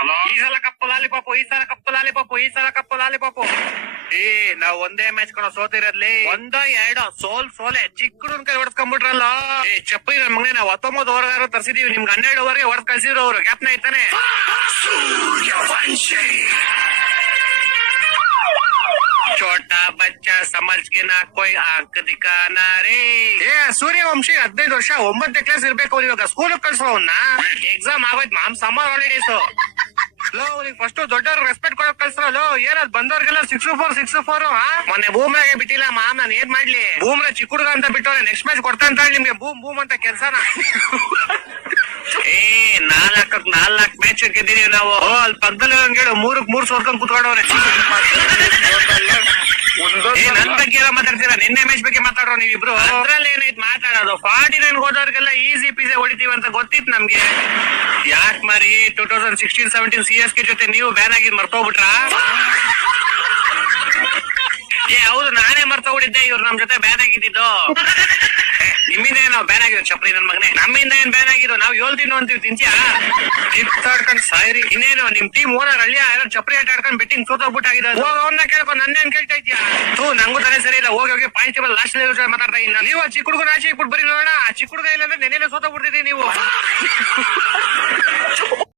Hello, ಈ ಸಲ ಕಪ್ಪು lollipop, ಈ ಸಲ ಕಪ್ಪು ಲಾಲಿಪಾಪು, ಈ ಸಲ ಕಪ್ಪು ಲಾಲಿಪಾಪು. ನಾವ್ ಒಂದೇ ಮ್ಯಾಚ್ ಕಣ ಸೋತಿರೋದ್ಲಿ, ಒಂದೋ ಎರಡೋ ಸೋಲೆ ಚಿಕ್ಕ ಕೈ ಹೊಡ್ಸ್ಕೊಂಡ್ಬಿಟ್ರಲ್ಲ. ಚಪ್ಪಿ ನನ್ ಮಗನೇ, ನಾವ್ 19 ಓವರ್ಗಾರು ತರ್ಸಿದೀವಿ, ನಿಮ್ಗೆ 12 ಓವರ್ಗೆ ಹೊಡೆದ್ ಕಳ್ಸಿದ್ರು ಅವ್ರು. ಗ್ಯಾಪ್ನ ಐತಾನೆ. छोटा बच्चा समझ के ना कोई आंख दिखाना रे. ಸೂರ್ಯವಂಶಿ 15 ವರ್ಷ 9ನೇ ಕ್ಲಾಸ್ ಇರ್ಬೇಕು. ಇವಾಗ ಸ್ಕೂಲ್ ಕಳ್ಸೋ ಅವನ್ನ. ಎಕ್ಸಾಮ್ ಆಗೋಯ್ತು ಮಾಮ್, ಸಮ್ಮರ್ ಹಾಲಿಡೇಸ್. ಲೋ, ಫಸ್ಟ್ ದೊಡ್ಡವ್ರಿಗೆ ರೆಸ್ಪೆಕ್ಟ್ ಕೊಡಕ್ ಕಳ್ಸ್ರಲ್ಲೋ. ಏನದ್ ಬಂದವ್ರಿಗೆಲ್ಲ 6-4 ಮೊನ್ನೆ ಬೂಮ್ರಾಗೆ ಬಿಟ್ಟಿಲ್ಲ ಮಾಮ್, ನಾನ್ ಏನ್ ಮಾಡ್ಲಿ? ಬೂಮ್ರಾ ಚಿಕ್ಕ ಹುಡುಗ ಅಂತ ಬಿಟ್ಟವ್ರೆ, ನೆಕ್ಸ್ಟ್ ಮ್ಯಾಚ್ ಕೊಡ್ತಾ ಅಂತ ಹೇಳಿ ನಿಮ್ಗೆ ಬೂಮ್ ಅಂತ ಕೆಲ್ಸನ. 4 ಮ್ಯಾಚ್ ಗೆದ್ದಿದೀವಿ ನಾವು. ಅಲ್ಲಿ ಪಕ್ಕದಲ್ಲಿ ಹೇಳು 3 ಸೋರ್ಕೊಂಡ್ ಕುತ್ಕೊಂಡವ್ರೆ. ನನ್ ಬಗ್ಗೆ ಎಲ್ಲ ಮಾತಾಡ್ತೀರಾ? ನಿನ್ನೆ ಮ್ಯಾಚ್ ಬಗ್ಗೆ ಮಾತಾಡೋ ನೀವಿಬ್ರು. ಅದ್ರಲ್ಲಿ ಏನೈತ್ ಮಾತಾಡೋದು? 49 ಹೋದವ್ರಿಗೆಲ್ಲ ಈಸಿ ಪೀಸೆ ಹೊಡಿತೀವಿ ಅಂತ ಗೊತ್ತಿತ್ತು ನಮ್ಗೆ. ಯಾಕ್ ಮಾರಿ 2016-17 CSK ಜೊತೆ ನೀವು ಬ್ಯಾನ್ ಆಗಿದ್ ಮರ್ತೋಗ್ಬಿಟ್ರಾ? ಹೌದು, ನಾನೇ ಮರ್ತೋಗ್ಬಿಟ್ಟಿದ್ದೆ. ಇವ್ರು ನಮ್ ಜೊತೆ ಬ್ಯಾನ್ ಆಗಿದ್ದು. ನಿಮ್ಮಿಂದ ನಾವು ಬ್ಯಾನ್ ಆಗಿರೋ ಚಪ್ರಿ ನನ್ ಮಗನೇ. ನಮ್ಮಿಂದ ಏನ್ ಬ್ಯಾನ್ ಆಗಿರೋ? ನಾವ್ 7 ದಿನ ಅಂತೀವಿ, ತಿಂತ್ಯಾ? ಕಿತ್ತಾಡ್ಕೊಂಡ್ ಸಾಯ್ರಿ. ಇನ್ನೇನು ನಿಮ್ ಟೀಮ್ ಓನರ್ ಹಳ್ಳಿಯ ಚಪ್ರಿ ಆಟ ಆಡ್ಕೊಂಡ್ ಬೆಟ್ಟಿಂಗ್ ಸೋತೋಗ್ಬಿಟ್ಟಾಗಿದೆ. ಅವನ್ನ ಕೇಳ್ಕೊ, ನನ್ನೇನ್ ಕೇಳ್ತಾ ಇದ್ಯಾ? ನಂಗೂ ತಾನೇ ಸರಿ ಇಲ್ಲ. ಹೋಗಿ ಪಾಯಿಂಟ್ ಟೇಬಲ್ ಲಾಸ್ಟ್ ಮಾತಾಡ್ತಾ ಇನ್ನ. ನೀವು ಆ ಚಿಕ್ಕ ಹುಡುಗನ ಆಚೆ ಇಟ್ಬಿಟ್ಟು ಬರೀ ನೋಡೋಣ. ಆ ಚಿಕ್ಕ ಹುಡುಗ ಇಲ್ಲಾಂದ್ರೆ ನೆನ್ನೆ ಸೋತೋಗ್ಬಿಡ್ತಿದೀವಿ ನೀವು.